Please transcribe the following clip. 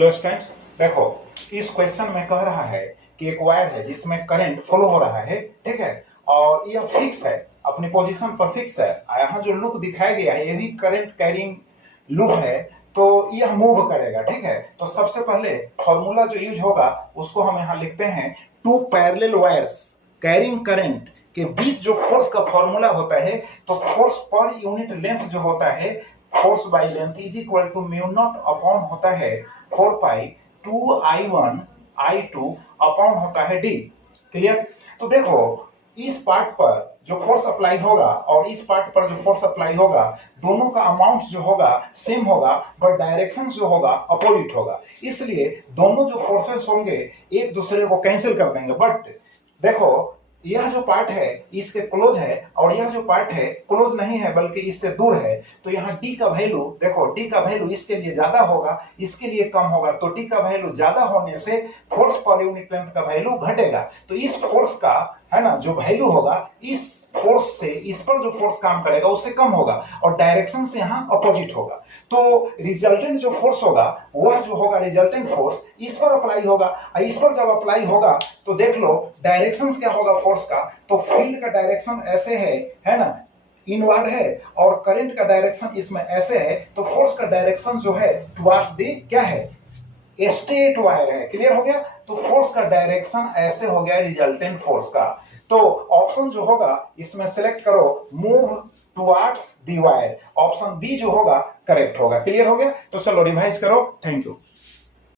Hello students, देखो इस question में कह रहा है कि एक वायर है जिसमें करंट फ्लो हो रहा है, ठीक है, और यह फिक्स है, अपनी पोजीशन पर फिक्स है। यहाँ जो लूप दिखाया गया है ये भी करंट कैरिंग लूप है, तो यह मूव करेगा, ठीक है। तो सबसे पहले फॉर्मूला जो यूज होगा उसको हम यहाँ लिखते हैं, two parallel wires carrying current के बीच जो फोर्स का फॉर्मूला होता है, तो फोर्स पर यूनिट लेंथ जो होता है, force by length is equal to mu naught upon होता है 4 पाई 2I1 I2 अपॉन होता है डी। क्लियर? तो देखो इस पार्ट पर जो फोर्स अप्लाई होगा और इस पार्ट पर जो फोर्स अप्लाई होगा, दोनों का अमाउंट जो होगा सेम होगा, बट डायरेक्शन जो होगा अपोजिट होगा। इसलिए दोनों जो फोर्सेस होंगे एक दूसरे को कैंसिल कर देंगे। बट देखो यह जो पार्ट है इसके क्लोज है और यह जो पार्ट है क्लोज नहीं है बल्कि इससे दूर है। तो यहाँ डी का वैल्यू, देखो डी का वैल्यू इसके लिए ज्यादा होगा, इसके लिए कम होगा। तो डी का वैल्यू ज्यादा होने से फोर्स पर यूनिट लेंथ का वैल्यू घटेगा। तो इस फोर्स का है ना जो वैल्यू होगा, इस फोर्स से इस पर जो फोर्स काम करेगा उससे कम होगा और डायरेक्शन से यहाँ अपोजिट होगा। तो रिजल्टेंट जो फोर्स होगा वह जो होगा रिजल्टेंट फोर्स इस पर अप्लाई होगा। इस पर जब अप्लाई होगा तो देख लो डायरेक्शन क्या होगा फोर्स का। तो फील्ड का डायरेक्शन ऐसे है ना, इनवर्ड है, और करंट का डायरेक्शन इसमें ऐसे है। तो फोर्स का डायरेक्शन जो है टुवर्ड्स द क्या है, स्ट्रेट वायर है। क्लियर हो गया? तो फोर्स का डायरेक्शन ऐसे हो गया रिजल्टेंट फोर्स का। तो ऑप्शन जो होगा इसमें सेलेक्ट करो, move towards the wire. Option B जो होगा करेक्ट होगा। क्लियर हो गया? तो चलो रिवाइज करो। Thank you.